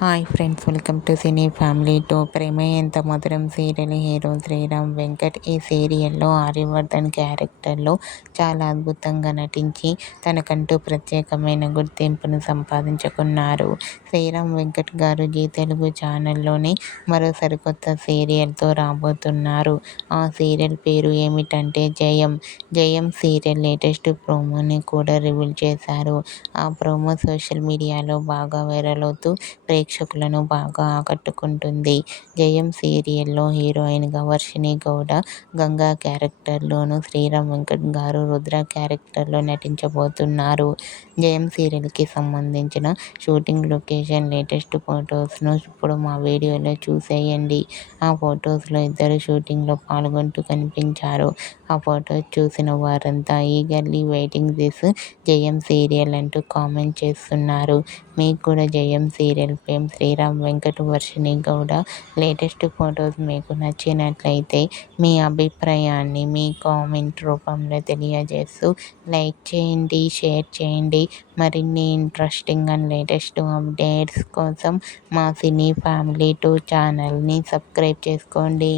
Hi friends, welcome to cine family two. ప్రేమే ఎంత మధురం సీరియల్ హీరో శ్రీరామ్ వెంకట్ ఈ సీరియల్లో ఆర్యవర్ధన్ క్యారెక్టర్లో చాలా అద్భుతంగా నటించి తనకంటూ ప్రత్యేకమైన గుర్తింపును సంపాదించుకున్నారు. శ్రీరామ్ వెంకట్ గారు జీ తెలుగు ఛానల్లోని మరో సరికొత్త సీరియల్తో రాబోతున్నారు. ఆ సీరియల్ పేరు ఏమిటంటే జయం. జయం సీరియల్ లేటెస్ట్ ప్రోమోని కూడా రివీల్ చేశారు. ఆ ప్రోమో సోషల్ మీడియాలో బాగా వైరల్ అవుతూ ప్రేక్షకులను బాగా ఆకట్టుకుంటుంది. జయం సీరియల్లో హీరోయిన్గా వర్షిణి గౌడ గంగా క్యారెక్టర్లోను, శ్రీరామ్ వెంకట్ గారు రుద్ర క్యారెక్టర్లో నటించబోతున్నారు. జయం సీరియల్కి సంబంధించిన షూటింగ్ లొకేషన్ లేటెస్ట్ ఫొటోస్ను ఇప్పుడు మా వీడియోలో చూసేయండి. ఆ ఫొటోస్లో ఇద్దరు షూటింగ్లో పాల్గొంటూ కనిపించారు. ఆ ఫొటోస్ చూసిన వారంతా eagerly waiting this Jayam serial అంటూ కామెంట్ చేస్తున్నారు. మీకు కూడా Jayam serial fame Sriram Venkat, Varshini Gowda latest photos మీకు నచ్చినట్లయితే మీ అభిప్రాయాన్ని మీ కామెంట్ రూపంలో తెలియజేస్తూ లైక్ చేయండి, షేర్ చేయండి. మరిన్ని ఇంట్రెస్టింగ్ అండ్ లేటెస్ట్ అప్డేట్స్ కోసం మా సినీ ఫ్యామిలీ 2 ఛానల్ని సబ్స్క్రైబ్ చేసుకోండి.